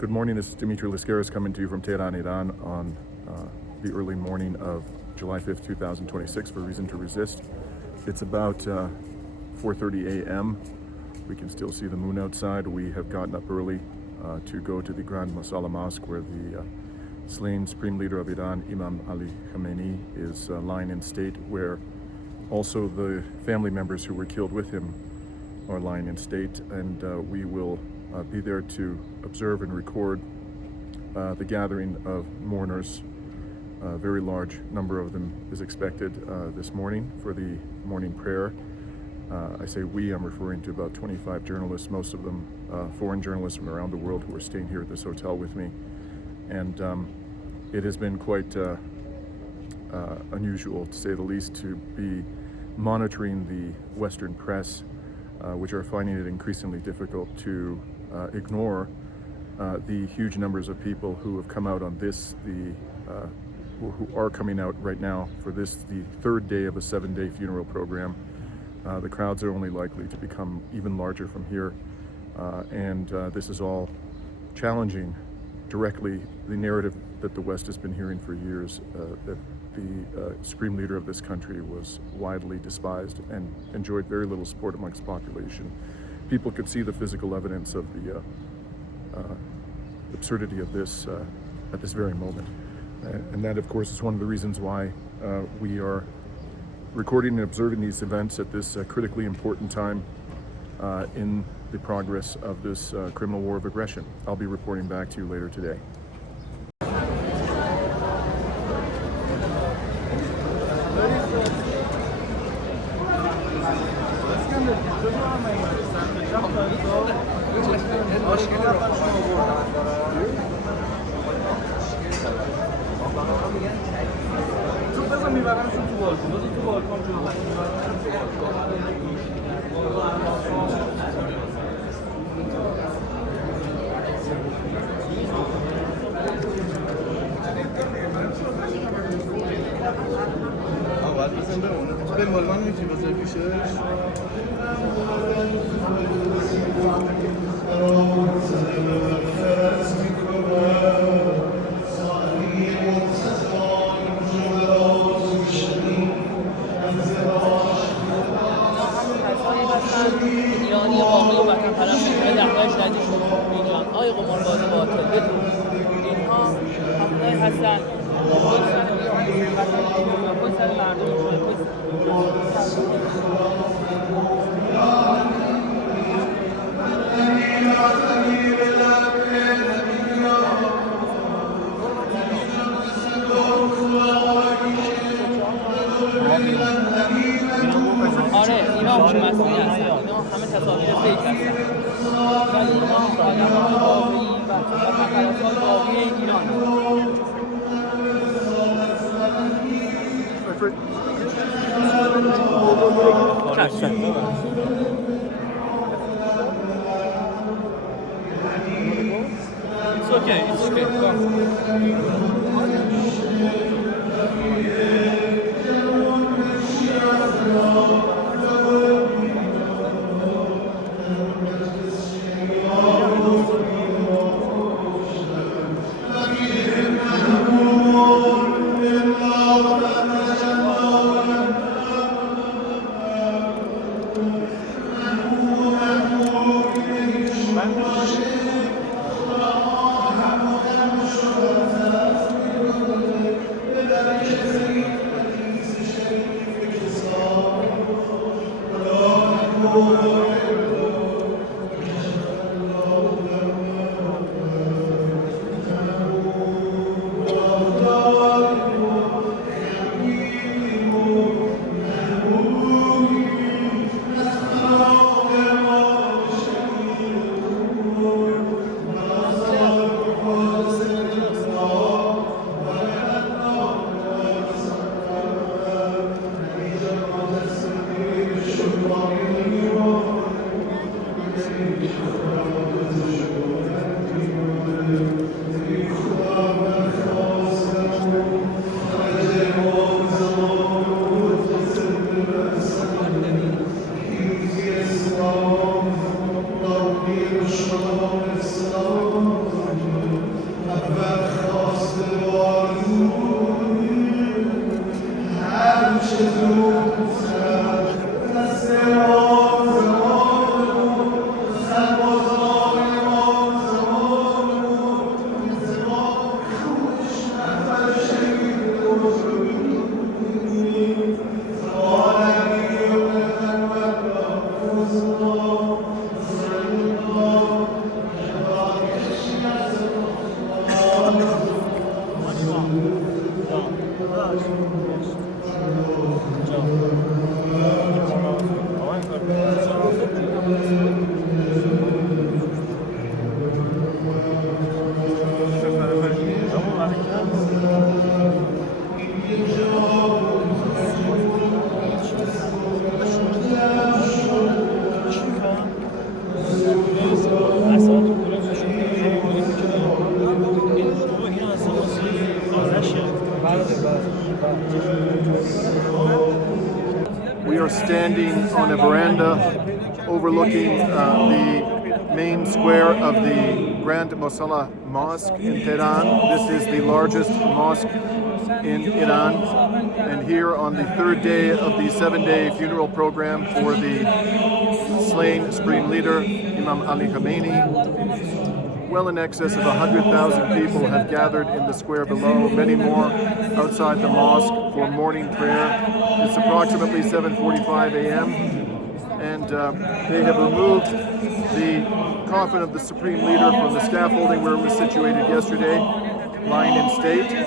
Good morning, this is Dimitri Lascaris coming to you from Tehran, Iran on the early morning of July 5th, 2026 for Reason2Resist. It's about 4:30 a.m. We can still see the moon outside. We have gotten up early to go to the Grand Mosalla Mosque where the slain Supreme Leader of Iran, Imam Ali Khameini, is lying in state, where also the family members who were killed with him are lying in state, and we will be there to observe and record the gathering of mourners. A very large number of them is expected this morning for the morning prayer. I say we, I'm referring to about 25 journalists, most of them foreign journalists from around the world who are staying here at this hotel with me. And it has been quite unusual, to say the least, to be monitoring the Western press, which are finding it increasingly difficult to ignore the huge numbers of people who have come out on this, who are coming out right now for this, the third day of a 7-day funeral program. The crowds are only likely to become even larger from here, and this is all challenging directly the narrative that the West has been hearing for years, that the Supreme Leader of this country was widely despised and enjoyed very little support amongst the population. People could see the physical evidence of the absurdity of this at this very moment. And that, of course, is one of the reasons why we are recording and observing these events at this critically important time in the progress of this criminal war of aggression. I'll be reporting back to you later today. Hasan. آره اینا همون مسئولی هستن، اینا همه تصاویر فیک هستن. ولی اینا آدم‌های واقعی و خلافات واقعی ایران. It's okay, it's okay. Islam, standing on a veranda overlooking the main square of the Grand Mosalla Mosque in Tehran. This is the largest mosque in Iran, and here on the third day of the 7-day funeral program for the slain Supreme Leader, Imam Ali Khameini, well in excess of 100,000 people have gathered in the square below, many more outside the mosque for morning prayer. It's approximately 7:45 a.m. and they have removed the coffin of the Supreme Leader from the scaffolding where it was situated yesterday, lying in state.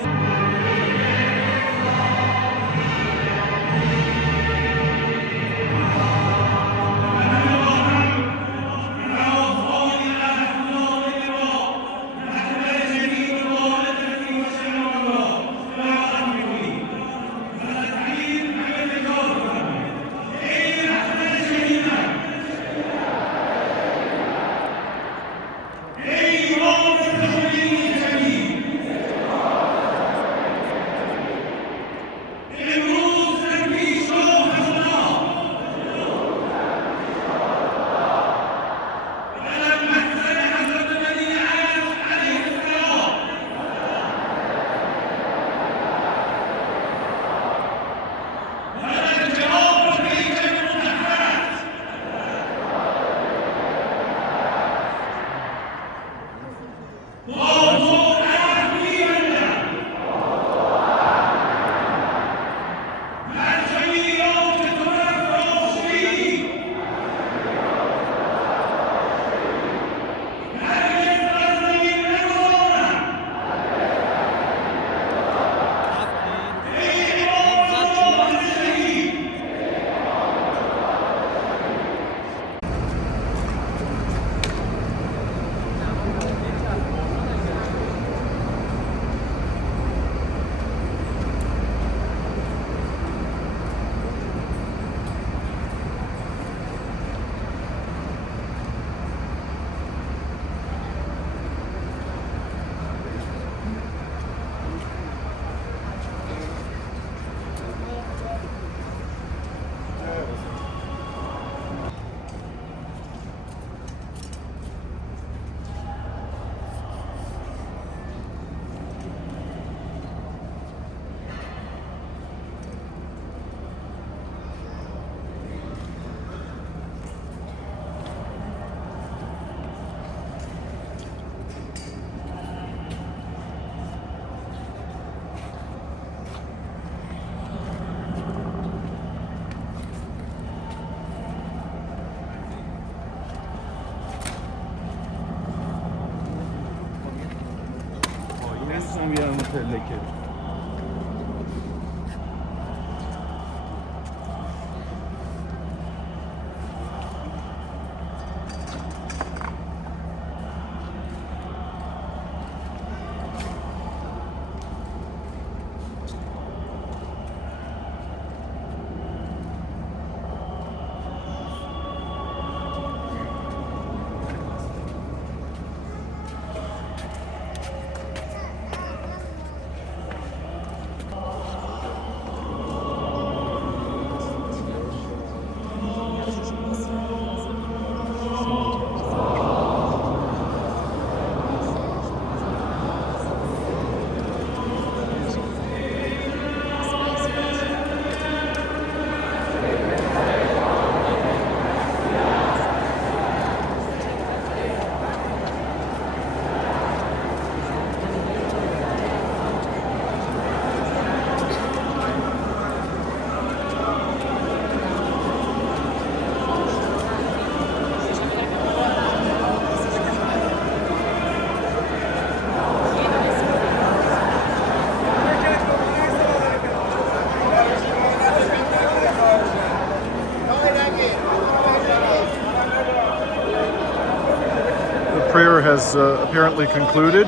Prayer has apparently concluded,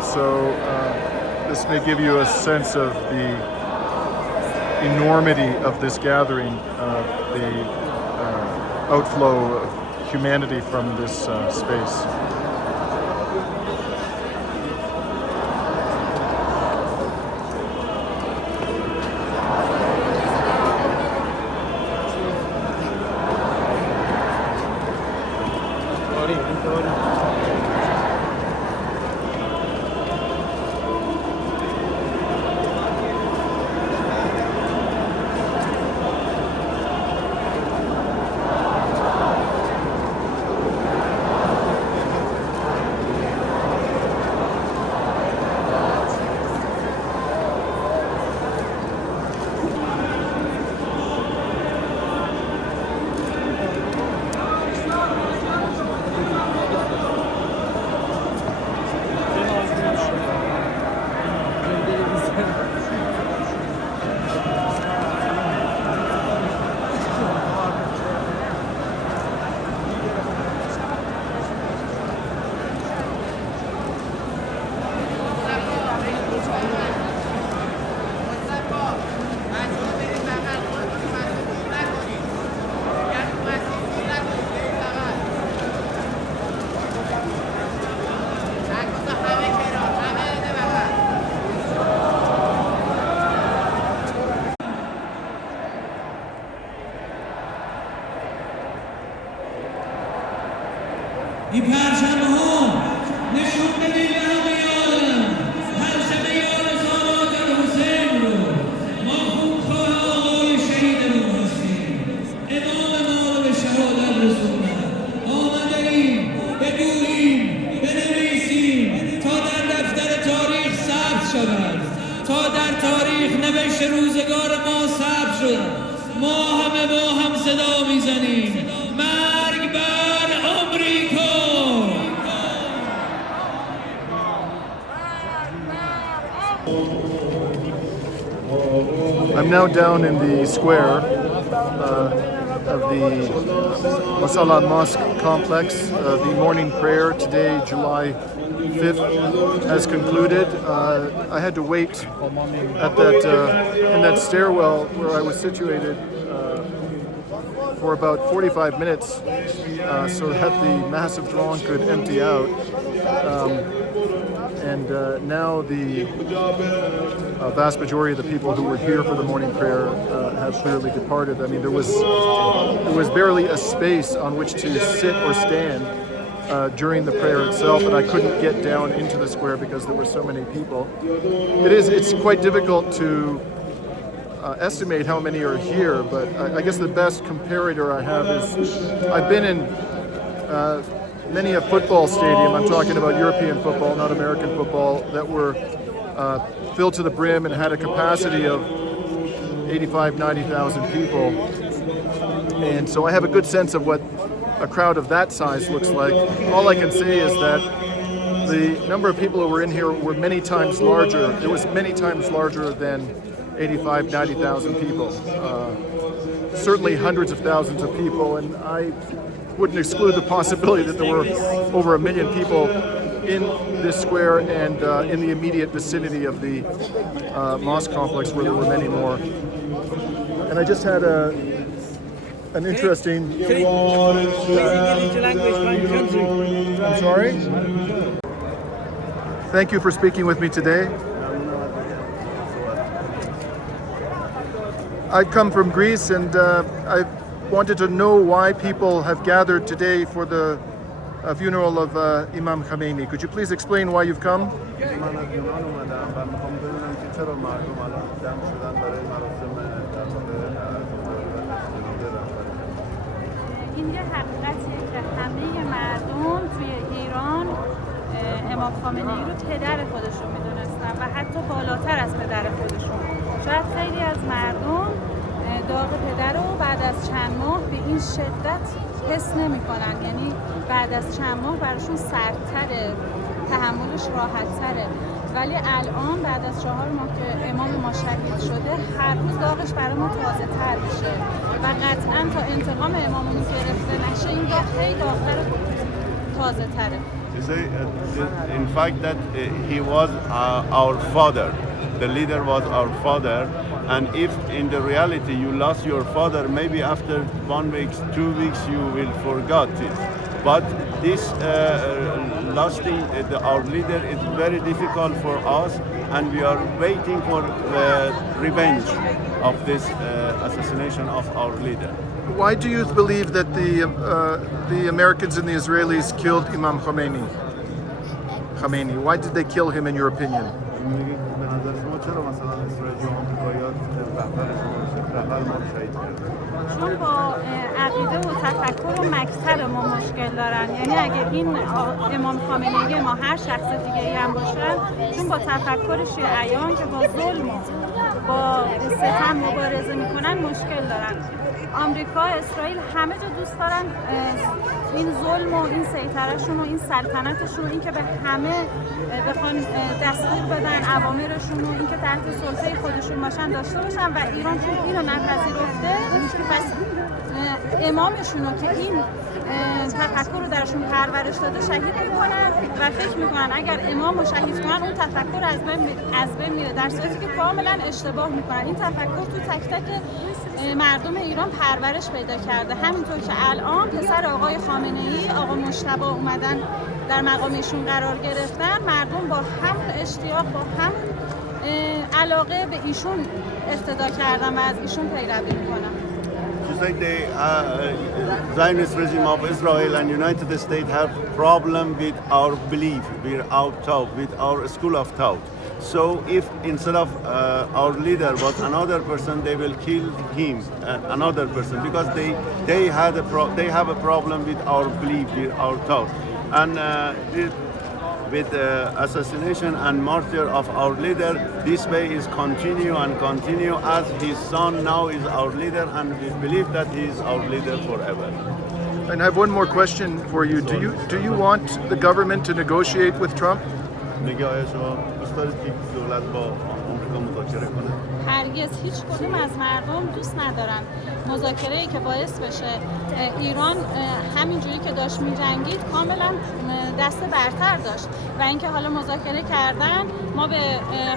so this may give you a sense of the enormity of this gathering, the outflow of humanity from this space. این پرچم ها نشون بدید به همه عالم پرچم یار زادات حسین رو ما خونخواه آقای شهیدمون هستیم. امام ما رو به شهادت رسوندن. آمده ایم بگوییم بنویسیم تا در دفتر تاریخ ثبت شود، تا در تاریخ نوشت روزگار ما ثبت شد. ما هم صدا میزنیم مرگ بر آمریکا. I'm now down in the square of the Mosalla Mosque complex. The morning prayer today, July 5th, has concluded. I had to wait at that in that stairwell where I was situated for about 45 minutes so that the massive throng could empty out. Now the vast majority of the people who were here for the morning prayer have clearly departed. I mean, there was barely a space on which to sit or stand during the prayer itself, and I couldn't get down into the square because there were so many people. It's quite difficult to estimate how many are here, but I guess the best comparator I have is I've been in many a football stadium, I'm talking about European football, not American football, that were filled to the brim and had a capacity of 85, 90,000 people. And so I have a good sense of what a crowd of that size looks like. All I can say is that the number of people who were in here were many times larger. It was many times larger than 85, 90,000 people. Certainly hundreds of thousands of people, and I wouldn't exclude the possibility that there were over 1 million people in this square and in the immediate vicinity of the mosque complex where there were many more. And I just had an interesting... I'm sorry? Thank you for speaking with me today. I've come from Greece and I wanted to know why people have gathered today for the funeral of Imam Khameini. Could you please explain why you've come? این یه حقیقتیه که همه مردم توی ایران امام خامنه‌ای رو پدر خودشون میدونستن و حتی بالاتر از پدر خودشون. شاید خیلی از مردم داغ پدر رو بعد از چند ماه به این شدت حس نمی‌کنن، یعنی بعد از چند ماه براشون سردتره، تحملش راحت‌تره. ولی الان بعد از 4 ماه که امام ما شهید شده هر روز داغش برای ما تازه تر میشه و قطعا تا انتقام امامون گرفته نشه این داغ خیلی داغ‌تر تازه تره. In fact that he was our father. The leader was our father, and if in the reality you lost your father, maybe after 1 week, 2 weeks you will forget it. But this losing our leader is very difficult for us, and we are waiting for the revenge of this assassination of our leader. Why do you believe that the Americans and the Israelis killed Imam Khameini? Why did they kill him in your opinion? چون با عقیده و تفکر و مکتب ما مشکل دارن. یعنی اگه این امام خامنه‌ای ما هر شخص دیگه‌ای هم باشن، چون با تفکر شیعیان که با ظلم و با ستم مبارزه میکنن مشکل دارن. آمریکا، اسرائیل همه جا دوست دارن این ظلم و این سیطرهشون و این سلطنتشون و این که به همه بخوان دستور بدن اوامرشون و این که تحت سلطه خودشون باشن داشته باشن و ایران چون اینو نپذیرفته پس امامشون که این تفکر رو درشون پرورش داده شهید میکنن و فکر میکنن اگر امام رو شهید کنن اون تفکر از بین میره، در صورتی که کاملا اشتباه میکنن. این تفکر تو تک تک مردم ایران پرورش پیدا کرده، همینطور که الان پسر آقای خامنه‌ای آقا مجتبی اومدن در مقام ایشون قرار گرفتن، مردم با همون اشتیاق با همون علاقه به ایشون اقتدا کردن و از ایشون پیروی میکنن. say the Zionist regime of Israel and United States have problem with our belief, with our thought, with our school of thought. So if instead of our leader was another person, they will kill him, another person, because they have a problem with our belief, with our thought, and with assassination and murder of our leader, this way is continue and continue as his son now is our leader, and we believe that he is our leader forever. And I have one more question for you. Do you want the government to negotiate with Trump? میگه آیا شما دوست دارید که دولت با آمریکا مذاکره کنه؟ هرگز هیچ کدوم از مردم دوست ندارن مذاکره‌ای که باعث بشه ایران همینجوری که داشت می‌جنگید کاملا دست برتر داشت و اینکه حالا مذاکره کردن ما به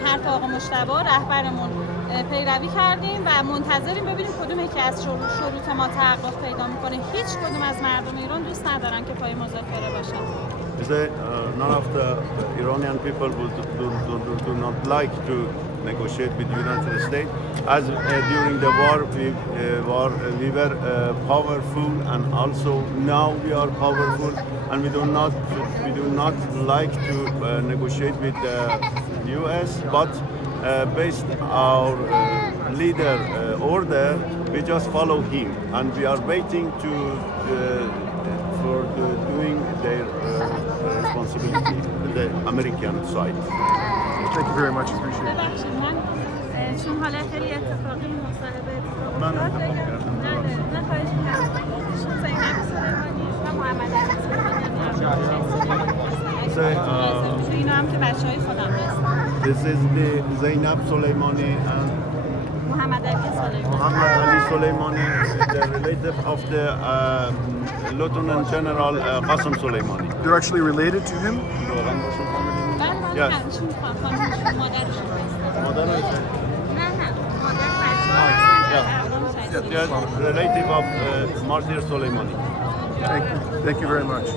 حرف آقا مجتبی رهبرمون پیروی کردیم و منتظریم ببینیم کدوم یکی از شروط ما تحقق پیدا می‌کنه. هیچ کدوم از مردم ایران دوست ندارن که پای مذاکره باشن. None of the Iranian people do not like to negotiate with the United States. As during the war, we were powerful, and also now we are powerful, and we do not like to negotiate with the U.S. But based our leader order, we just follow him, and we are waiting to. For doing their responsibility, the American side. Thank you very much. Appreciate it. ببخشید من چون حالا خیلی اتفاقی مصاحبه اتفاق افتاد نه خواهش می‌کنم ایشون زینب سلیمانی و محمد علی سلیمانی اینا هم که بچه‌های خودم هستن. This is the Zainab Soleimani and محمد علی سلیمانی. Muhammad Ali Soleimani, the relative of the Lieutenant General Qasim Soleimani. You're actually related to him? Yes. Yes, relative of Martyr Soleimani. Thank you very much.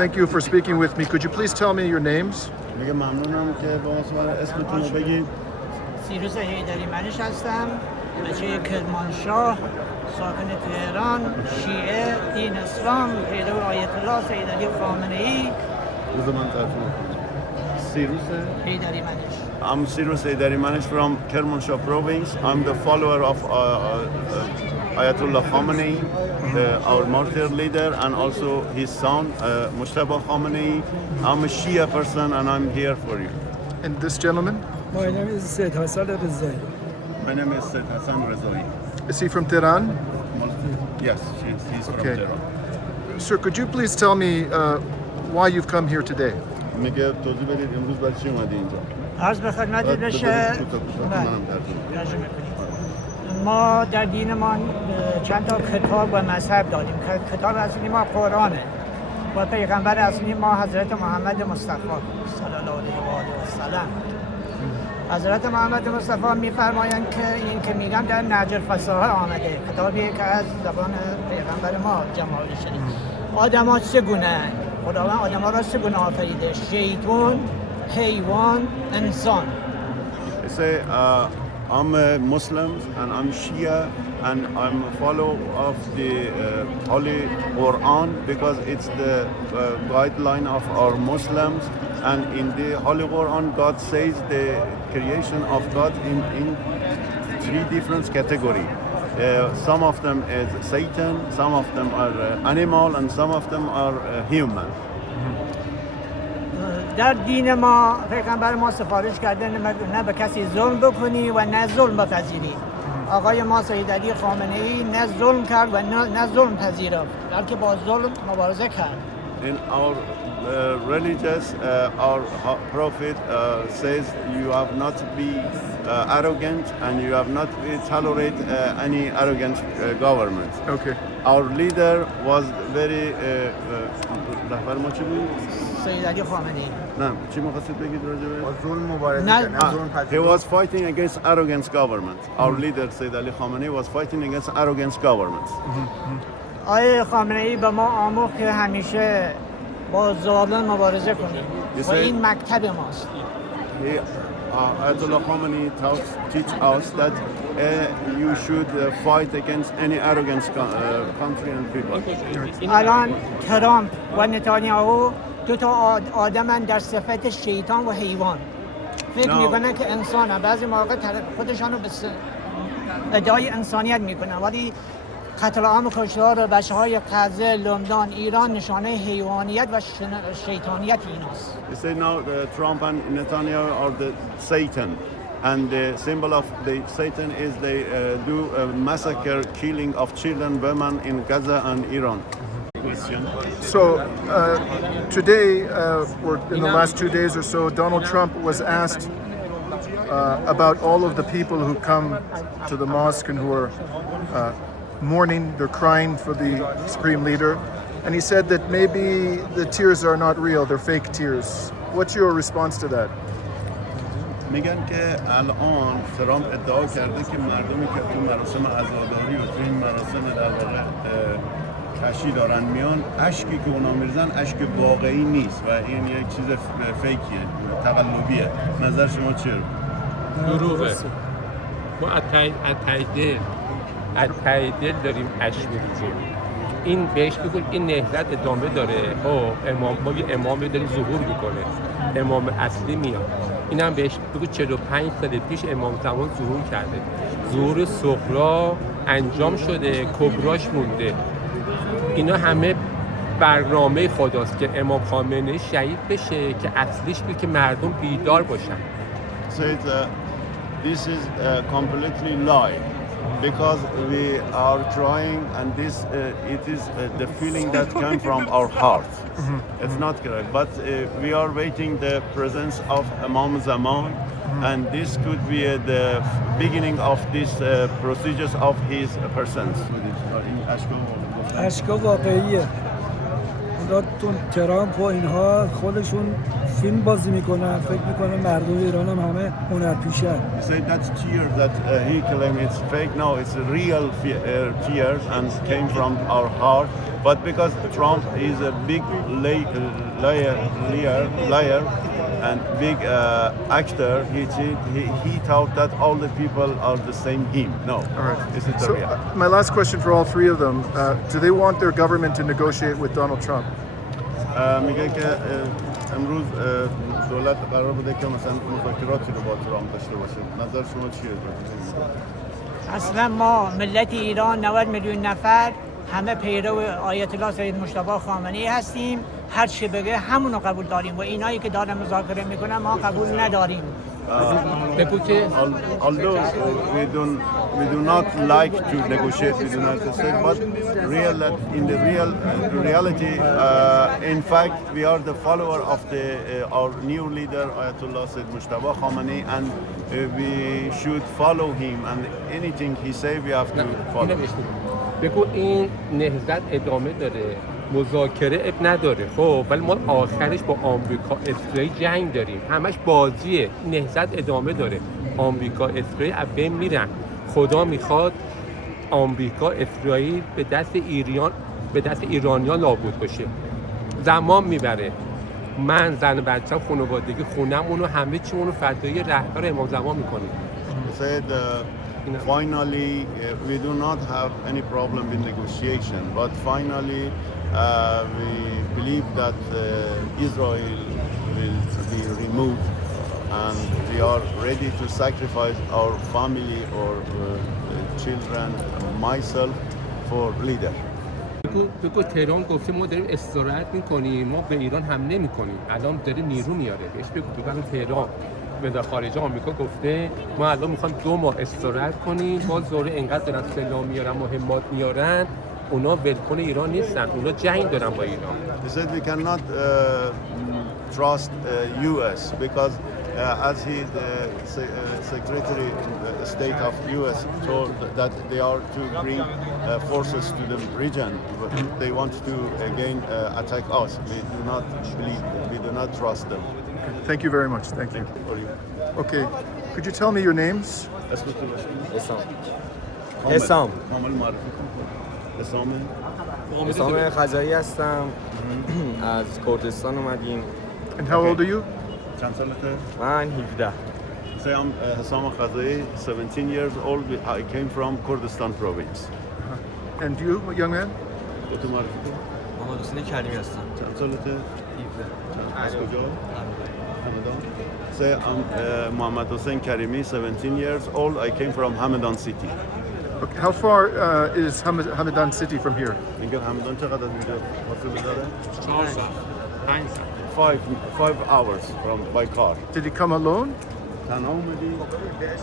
Thank you for speaking with me. Could you please tell me your names? میگه ممنونم که با اسمتون رو بگید. سیروس حیدری منش هستم، بچه کرمانشاه، ساکن تهران، شیعه، دین اسلام، پیرو آیت الله حیدری خامنه‌ای. بذار من ترجمه کنم. سیروس حیدری منش. I'm Cyrus Haydari from Kermanshah province. I'm the follower of Ayatollah Khamenei, our martyr leader, and also his son, Mujtaba Khamenei. I'm a Shia person, and I'm here for you. And this gentleman? My name is Said Hasan Rezai. My name is Said Hasan Rezai. Is he from Tehran? Yes, he's from Okay. Tehran. Sir, could you please tell me why you've come here today? میگه توضیح بدید امروز برای چی اومدی اینجا؟ عرض به خدمتت بشه منم بله. ترجمه ترجمه کنید. ما در دینمان چند تا کتاب و مذهب داریم. کتاب اصلی ما قرآنه و پیغمبر اصلی ما حضرت محمد مصطفی صلی الله علیه و آله و سلم. حضرت محمد مصطفی میفرمایند که این که میگم در نهج الفصاحه آمده، کتابی که از زبان پیغمبر ما جمع شده. آدم‌ها سه گونه، خداوند آدم‌ها را سه گونه آفریده: شیطان، حیوان، انسان. say I'm a Muslim and I'm Shia and I'm a follower of the Holy Quran because it's the guideline of our Muslims, and in the Holy Quran God says the creation of God in three different categories. Some of them is Satan, some of them are animal, and some of them are human. در دین ما پیغمبر ما سفارش کرده نه به کسی ظلم بکنی و نه ظلم بپذیری. آقای ما سید علی خامنه‌ای نه ظلم کرد و نه ظلم پذیرفت، بلکه با ظلم مبارزه کرد. In our religious, our prophet says you have not to be arrogant and you have not to tolerate any arrogant government. Okay. Our leader was very رهبر ما چی بود؟ سید علی خامنه‌ای. نه چی می‌خواستید بگید راجع به؟ نه He was fighting against arrogant government. Our leader Sayyid Ali Khamenei was fighting against arrogant governments. آقای خامنه‌ای به ما آموخت که همیشه با ظالم مبارزه کنیم و این مکتب ماست. Ayatollah Khameini teach us that you should fight against any arrogant country and people. الان ترامپ و نتانیاهو دو تا آدمن در صفت شیطان و حیوان فکر میکنن که انسانن بعضی مواقع خودشانو به ادعای انسانیت میکنن ولی قتل عام کشتار بچه‌های غزه، لبنان، ایران نشانه حیوانیت و شیطانیت ایناست. They say now Trump and Netanyahu are the Satan, and the symbol of the Satan is they do a massacre, killing of children, women in Gaza and Iran. So today, or in the last 2 days or so, Donald Trump was asked about all of the people who come to the mosque and who are mourning, they're crying for the supreme leader. And he said that maybe the tears are not real, they're fake tears. What's your response to that? میگن که الان ترامپ ادعا کرده که مردمی که تو مراسم عزاداری و تو این مراسم در واقع کشی دارن میان اشکی که اونا میریزن اشک واقعی نیست و این یک چیز فیکیه، تقلبیه. نظر شما چیه؟ دروغه. ما از ته دل داریم اشک میریزیم. این بهش بگو این نهضت ادامه داره. ما یه امام داره ظهور میکنه، امام اصلی میاد. اینم بهش بگو 45 سال پیش امام زمان ظهور کرده. ظهور صغرا انجام شده، کبراش مونده. اینا همه برنامه خداست که امام خامنه‌ای شهید بشه که اصلیش بود که مردم بیدار باشن. This is completely lie. Because we are trying, and this it is the feeling that came from our heart. It's not correct, but we are waiting the presence of Imam Zaman, and this could be the beginning of this procedures of his persons. اشکا واقعیه. تو ترامپ و اینها خودشون فیلم بازی میکنن، فکر میکنن مردم ایران هم همه هنرپیشن. You say that tears that he claimed it's fake. No, it's real tears and came from our heart. But because Trump is a big liar and big actor, he thought that all the people are the same him. No. All right. This is the So real. my last question for all three of them, do they want their government to negotiate with Donald Trump? میگه که امروز دولت قرار بوده که مثلا مذاکراتی رو با ترامپ داشته باشه. نظر شما چیه؟ اصلا ما ملت ایران 90 میلیون نفر همه پیرو آیت الله سید مجتبی خامنه‌ای هستیم. هر چی بگه همونو قبول داریم و اینایی که دارن مذاکره میکنن ما قبول نداریم. Although we do not like to negotiate with the United States, but in the reality, in fact, we are the follower of our new leader Ayatollah Sayyid Mujtaba Khamenei, and we should follow him. And anything he say, we have to follow. بگو این نهضت ادامه داره، مذاکره اب نداره. خب ولی ما آخرش با آمریکا اسرائیل جنگ داریم، همش بازیه. نهضت ادامه داره، آمریکا اسرائیل از بین میرن. خدا میخواد آمریکا اسرائیل به دست ایرانیان نابود بشه. زمان میبره. من زن بچه‌م خانوادگی خونمون و همه چیمون رو فدای رهبر امام زمان میکنیم. Finally, we do not have any problem with negotiation, but finally we believe that Israel will be removed, and we are ready to sacrifice our family or children, myself, for leader. بگو تهران گفته ما داریم استراحت میکنیم، ما به ایران حمله نمیکنیم. الان داره نیرو میاره. بهش بگو تهران وزارت خارجه آمریکا گفته ما الان میخوایم 2 ماه استراحت کنیم. باز دوره اینقدر دارن سلاح میارن، مهمات میارن. اونا ولکن ایران نیستن، اونا جنگ دارن با ایران. He said we cannot trust U.S. because as the Secretary of State of U.S. told that they are to bring forces to the region, but they want to again attack us. We do not believe them. We do not trust them. Thank you very much. Thank you. Okay, could you tell me your names? اسام اسام خزایی هستم. از کردستان اومدیم. And how old are you? چند سالته؟ من 17. Say I'm Hasan 17 years old. I came from Kurdistan province. And you, young man? تو معرفی کن. محمد حسین کریمی هستم. چند سالته؟ 17. از کجا؟ همدان. Say I'm Mohammad Hussein Karimi, 17 years old. I came from Hamadan city. Okay, how far is Hamadan city from here? میگه همدان چقدر از اینجا فاصله داره؟ 4 ساعت 5 ساعت 5 hours from by car. Did he come alone? تنها اومدی؟ Yes.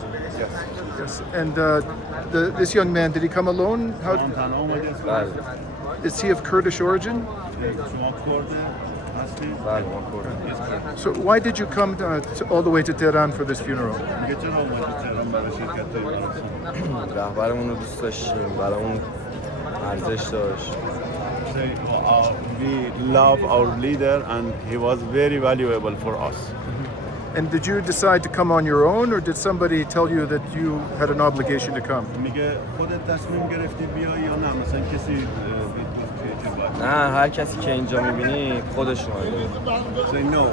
Yes. And this young man, did he come alone? How, تنها اومدی؟ بله. is he of Kurdish origin? شما کرده هستی؟ بله ما کردم. So why did you come all the way to Tehran for this funeral? میگه چرا اومدی تهران برای شرکت توی مراسم؟ رهبرمون رو دوست داشتیم، برامون ارزش داشت. Say, we love our leader and he was very valuable for us. And did you decide to come on your own, or did somebody tell you that you had an obligation to come? میگه خودت تصمیم گرفتی بیای یا نه مثلا کسی بهت گفت که چه باید؟ نه هر کسی که اینجا میبینی خودش اومده. Say no,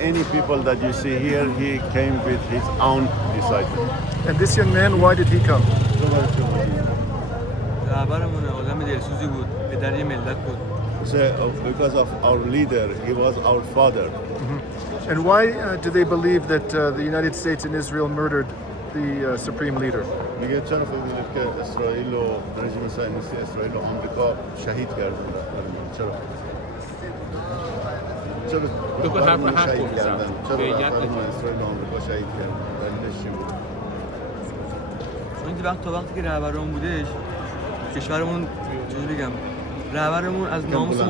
any people that you see here, he came with his own disciples. And this young man, why did he come? رهبرمون آدم دلسوزی بود، پدر یه ملت بود. Say, because of our leader, he was our father. And why do they believe that the United States and Israel murdered the supreme leader? میگه چرا فکر می‌کنید که اسرائیل و رژیم صهیونیستی اسرائیل و آمریکا شهید کردن؟ چرا؟ بگو حرف چرا حق شهید گفتم. کردن؟ چرا به اسرائیل یت و آمریکا شهید کردن؟ دلیلش چی بود؟ چون تا وقتی که رهبرمون بودش کشورمون چجوری بگم رهبرمون از ناموس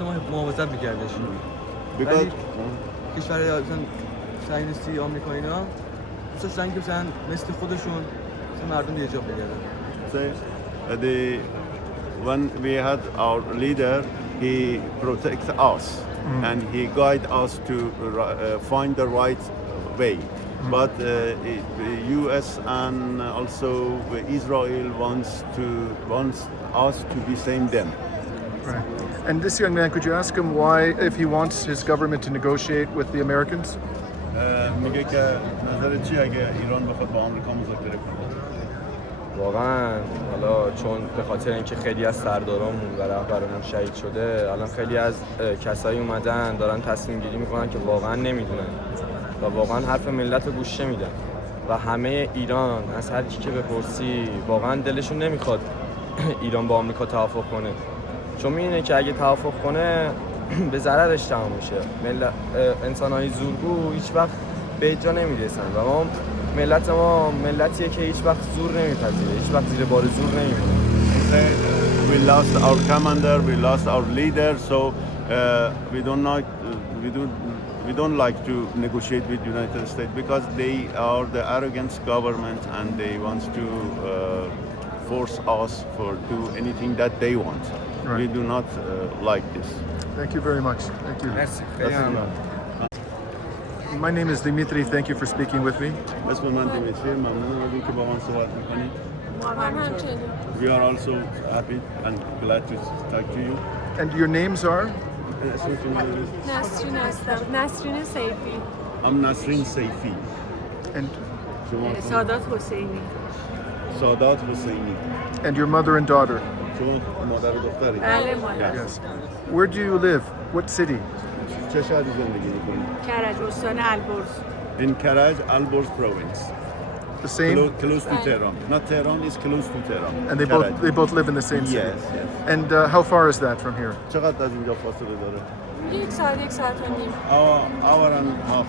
ما محافظت می‌کردش. ولی کشور مثلا صهیونیستی آمریکا اینا دوست داشتن که مثلا مثل خودشون مثلا مردم دیگه جا بگردن. Say, when we had our leader, he protects us and he guide us to find the right way. But the U.S. and also Israel wants us to be same them. Right. And this young man, could you ask him why, if he wants his government to negotiate with the Americans? میگه که نظرت چی اگه ایران بخواد با آمریکا مذاکره کنه؟ واقعا حالا چون به خاطر اینکه خیلی از سردارامون و رهبرمون شهید شده الان خیلی از کسایی اومدن دارن تصمیم گیری میکنن که واقعا نمیدونن و واقعا حرف ملت رو گوش نمیدن و همه ایران از هر کی که بپرسی واقعا دلشون نمیخواد ایران با آمریکا توافق کنه چون می‌بینه که اگه توافق کنه به ضررش تمام میشه. انسان‌های زورگو هیچ وقت به جا نمیرسن و ملت ما ملتیه که هیچ وقت زور نمیپذیره، هیچ وقت زیر بار زور نمیمونه. We lost our commander, we lost our leader, so we don't like to negotiate with United States because they are the arrogant government and they want to force us for do anything that they want. Right. We do not like this. Thank you very much. Thank you. My name is Dimitri. Thank you for speaking with me. اسم من دیمیتری، ممنون از اینکه با من صحبت می‌کنید. We are also happy and glad to talk to you. And your names are? نسرین هستم. نسرین سیفی. I'm Nasrin Saifi. And سادات حسینی. Sadat Husseini. and your mother and daughter? شما مادر و دختری؟ بله مادر. Yes. Where do you live? What city? چه شهری زندگی می‌کنید؟ کرج استان البرز. In Karaj, Alborz province. The same? Close to Tehran. Not Tehran, it's close to Tehran. And Karaj. they both live in the same city? Yes, yes. And how far is that from here? چقدر از اینجا فاصله داره؟ یک ساعت و نیم. Hour and a half.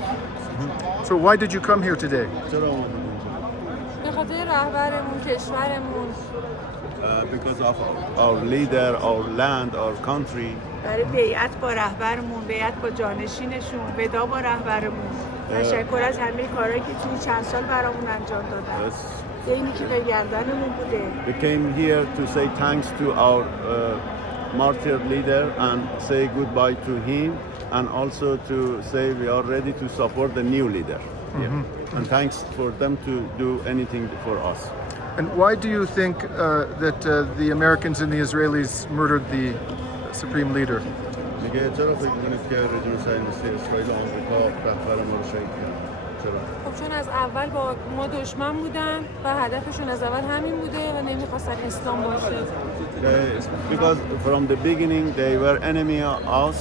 So why did you come here today? چرا اومدید اینجا؟ به خاطر رهبرمون، کشورمون. Because of our leader, our land, our country. برای بیعت با رهبرمون، بیعت با جانشینشون، ودا با رهبرمون. تشکر از همه کارهایی که توی چند سال برامون انجام دادن. اینی که به گردنمون بوده. We came here to say thanks to our martyr leader and say goodbye to him and also to say we are ready to support the new leader. Yeah. And thanks for them to do anything for us. And why do you think that the Americans and the Israelis murdered the supreme leader? میگه چرا فکر می‌کنید که رژیم صهیونیستی اسرائیل و آمریکا رهبر ما رو شهید کرد؟ چرا؟ خب چون از اول با ما دشمن بودن و هدفشون از اول همین بوده و نمیخواستن اسلام باشه. Because from the beginning they were enemy of us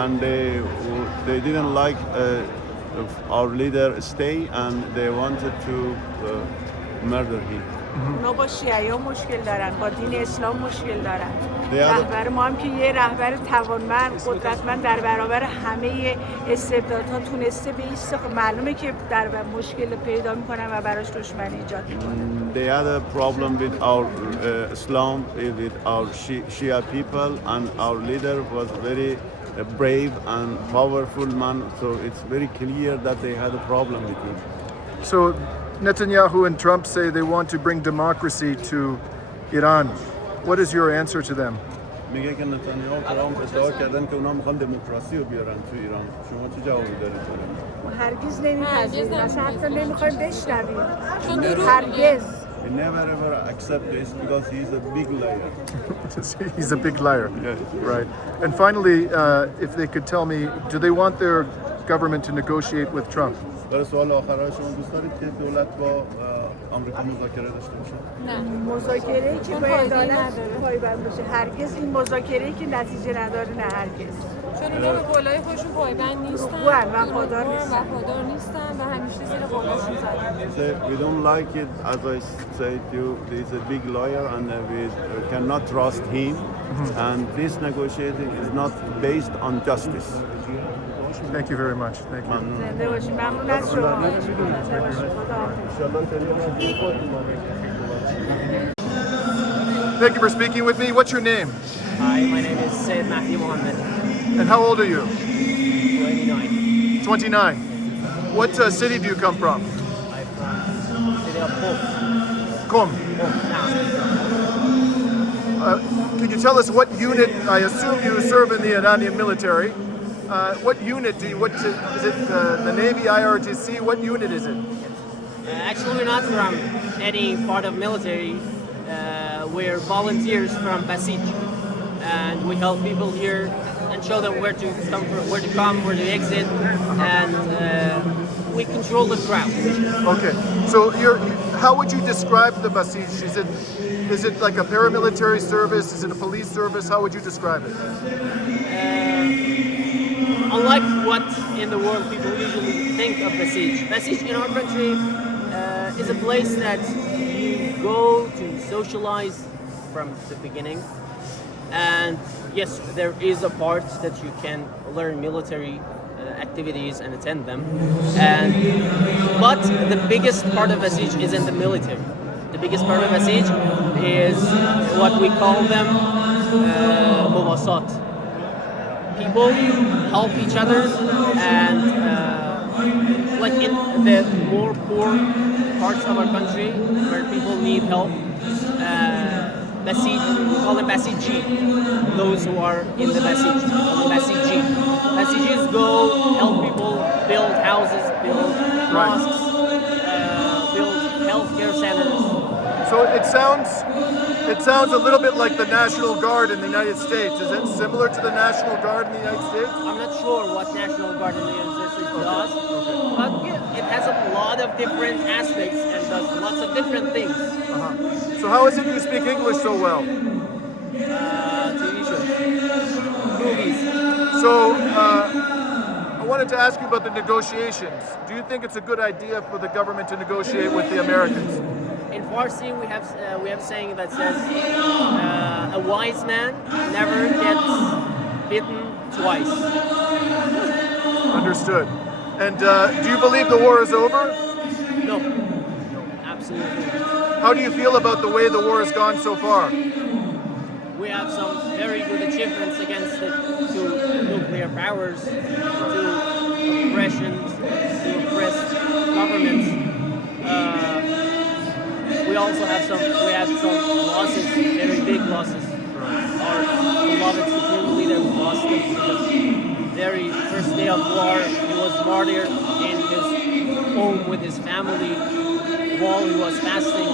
and they didn't like our leader stay and they wanted to murder him. اونا با شیعیان مشکل دارن، با دین اسلام مشکل دارن. رهبر ما هم که یه رهبر توانمند، قدرتمند در برابر همه استبدادها تونسته به ایسته، خب معلومه که در مشکل پیدا میکنن و براش دشمنی ایجاد میکنن. They had a problem with our Islam, with our Shia people, and our leader was very brave and powerful man, so it's very clear that they had a problem with him. So Netanyahu and Trump say they want to bring democracy to Iran. What is your answer to them? میگه که نتانیاهو و ترامپ ادعا کردن که اونا میخوان دموکراسی رو بیارن تو ایران. شما چه جوابی دارید؟ ما هرگز نمیپذیریم، اصلا حتی نمیخوایم بشنویم. هرگز. We never ever accept this because he's a big liar. He's a big liar. Yes. Right. And finally, if they could tell me, do they want their government to negotiate with Trump? برای سوال آخر شما دوست دارید که دولت با آمریکا مذاکره داشته باشه؟ نه. مذاکره‌ای که با عدالت پایبند باشه. هرگز این مذاکره‌ای که نتیجه نداره، نه هرگز. چون اونا به قولای خودشون پایبند نیستن. وفادار نیستن و همیشه زیر قولاشون زدن. We don't like it, as I say to you, he's a big liar and we cannot trust him. And this negotiating is not based on justice. Thank you very much. Thank you. زنده باشید. ممنون از شما. زنده باشید. Thank you for speaking with me. What's your name? Hi, my name is Sayyid Mahdi Mohammed. And how old are you? 29. 29. What city do you come from? I'm from the city of Qom. Qom. Now. Can you tell us what unit? I assume you serve in the Iranian military. What unit do you? Is it? The Navy, IRGC? What unit is it? Actually, we're not from any part of military. We're volunteers from Basij, and we help people here and show them where to come, where to exit, and we control the crowd. Okay, so how would you describe the Basij? Is it like a paramilitary service? Is it a police service? How would you describe it? Unlike what in the world people usually think of Basij. Basij in our country is a place that you go to socialize from the beginning. And yes, there is a part that you can learn military activities and attend them. But the biggest part of Basij is in the military. The biggest part of Basij is what we call them Mawasat. People help each other, and like in the more poor parts of our country where people need help, Basij, we call them Basiji. Those who are in the Basij, we call them Basiji. Basijis go help people build houses, build mosques, build healthcare centers. So it sounds a little bit like the National Guard in the United States. Is it similar to the National Guard in the United States? I'm not sure what National Guard in the United States does, but yeah, it has a lot of different aspects and does lots of different things. So how is it you speak English so well? TV shows, movies. So I wanted to ask you about the negotiations. Do you think it's a good idea for the government to negotiate with the Americans? In Farsi, we have saying that says, a wise man never gets bitten twice. Understood. And do you believe the war is over? No, absolutely not. How do you feel about the way the war has gone so far? We have some very good achievements against the two nuclear powers, to oppressions, to oppressed governments. We also have some losses, very big losses. Our beloved supreme leader lost the very first day of war. He was martyred in his home with his family while he was fasting.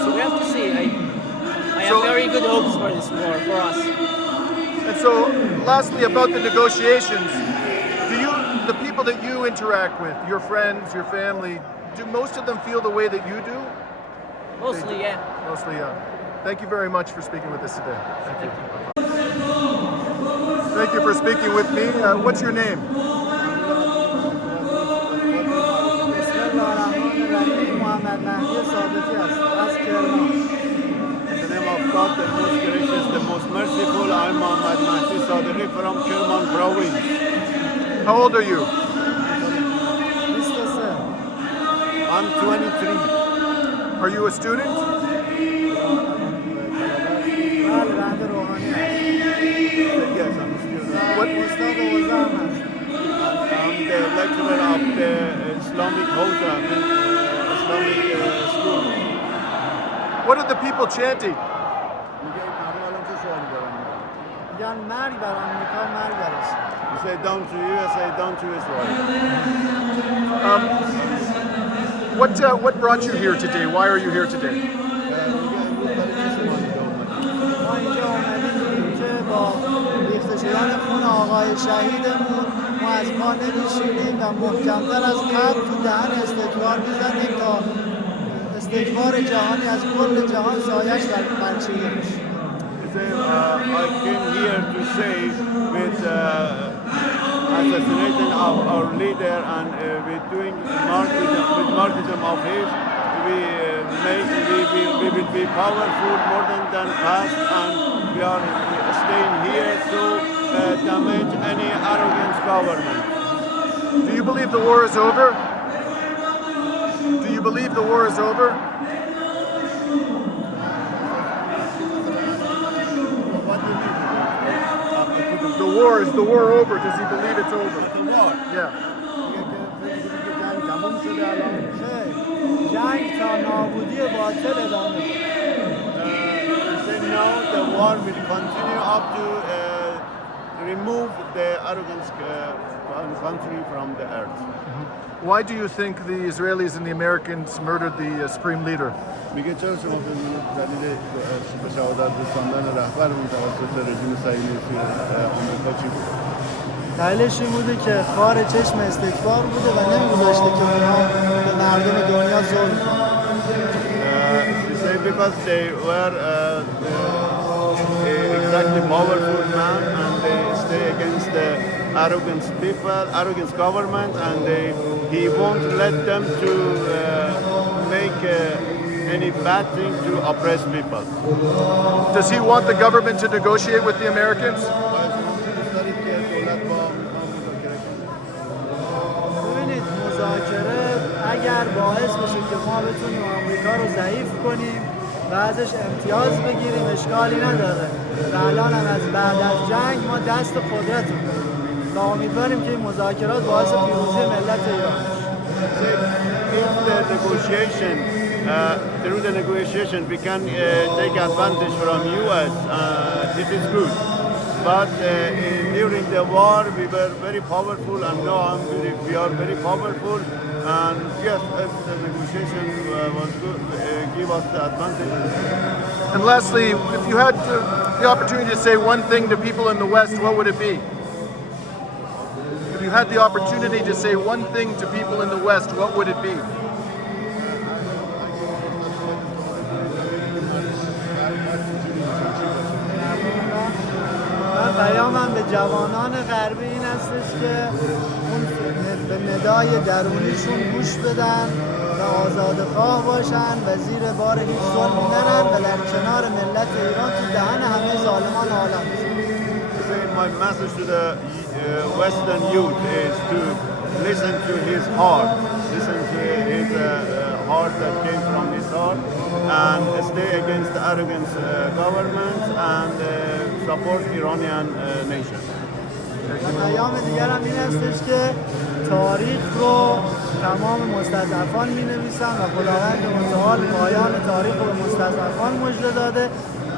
So we have to see. I have very good hopes for this war, for us. And so, lastly, about the negotiations, the people that you interact with, your friends, your family, do most of them feel the way that you do? Mostly, yeah. Mostly, yeah. Thank you very much for speaking with us today. Thank you. Thank you for speaking with me. What's your name? In the name of God, the most gracious, the most merciful, I'm Muhammad Mahdi Sadeghi from Kerman province. How old are you? I'm 23. Are you a student? Yes, I'm a student. What? I'm the lecturer of the Islamic Hosa, Islamic school. What are the people chanting? You say down to USA, down to Israel. What brought you here today? Why are you here today? ما اینجا آمدیم که با ریخته شدن خون آقای شهیدمون ما از پا نمیشینیم و محکمتر از قبل تو دهن استکبار میزنیم تا استکبار جهانی از کل جهان سایش برچیده بشه. I came here to say with assassinating our leader and with doing martyrdom of his, we will be powerful more than past, and we are staying here to damage any arrogant government. Do you believe the war is over? Do you believe the war is over? Is the war over? Does he believe it's over? The war? Yeah. جنگ تا نابودی باطل ادامه say no, the war will continue up to remove the arrogant country from the earth. Why do you think the Israelis and the Americans murdered the supreme leader? میگه چرا شما فکر می‌کنید دلیل به شهادت رساندن رهبرمون توسط رژیم صهیونیستی آمریکا چی بود؟ دلیلش این بوده که خار چشم استکبار بوده و نمی‌گذاشته که اونها به مردم دنیا ظلم کنند. Because they were exactly powerful man and they stay against the arrogant people, arrogant government, and he won't let them to make any bad thing to oppress people. Does he want the government to negotiate with the Americans? ببینید مذاکره اگر باعث بشه که ما بتونیم آمریکا رو ضعیف کنیم و ازش امتیاز بگیریم اشکالی نداره و الان هم از بعد از جنگ ما دست قدرت رو و امیدواریم که این مذاکرات باعث پیروزی ملت ایران through the negotiation we can take advantage from U.S. This is good. But during the war we were very powerful and now we are very powerful, and yes, the negotiation was good, give us the advantage. And lastly, if you had the opportunity to say one thing to people in the West, what would it be? If you had the opportunity to say one thing to people in the West, what would it be? پیامم به جوانان غربی این هستش که اون به ندای درونیشون گوش بدن و آزادخواه باشن و زیر بار هیچ ظلمی نرن و در کنار ملت ایران تو دهن همه ظالمان عالم بشن. My message to the Western youth is to listen to his heart, listen to his heart that came from his heart, and stay against the arrogant government and support Iranian nation. پیام دیگر هم این هستش که تاریخ رو تمام مستضعفان می نویسن و خداوند متعال پایان تاریخ رو به مستضعفان مژده داده،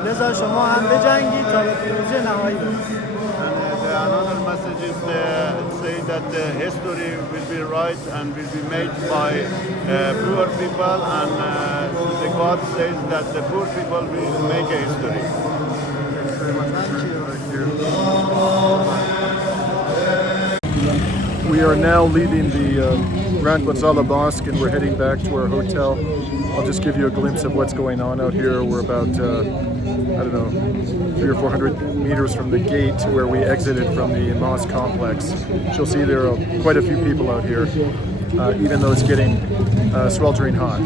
لذا شما هم بجنگید تا به پیروزی نهایی برسید. Another message is saying that history will be right and will be made by poor people, and the God says that the poor people will make a history. Thank you. We are now leaving the Grand Mosalla Mosque and we're heading back to our hotel. I'll just give you a glimpse of what's going on out here. We're about, I don't know, 300 or 400 meters from the gate where we exited from the mosque complex. You'll see there are quite a few people out here, even though it's getting sweltering hot.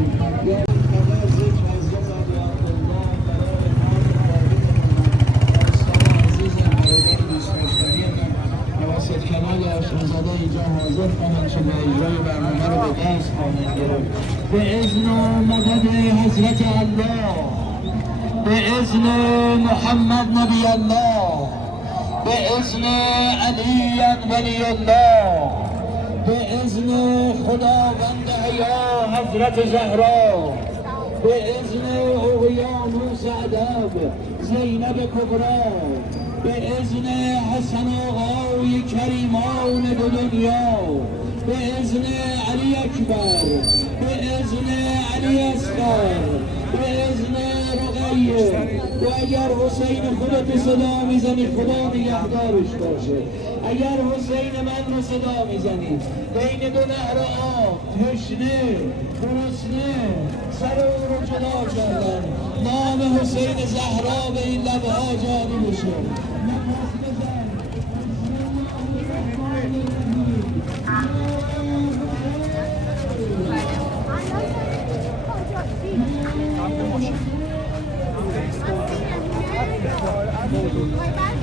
بإذن مدد حضرت الله بإذن محمد نبی الله بإذن علی ولی الله بإذن خداوند حیا حضرت زهرا بإذن اقیانوس ادب زینب کبرا بإذن حسن آقای کریمان دو دنیا بإذن علی اکبر بإذن علی اصغر بإذن رقیه و اگر حسین خودت صدا میزنی خدا نگهدارش باشه اگر حسین من رو صدا میزنی بین دو نهر آب تشنه گرسنه سر او رو جدا کردن نام حسین زهرا به این لبها جاری بشه Bye bye.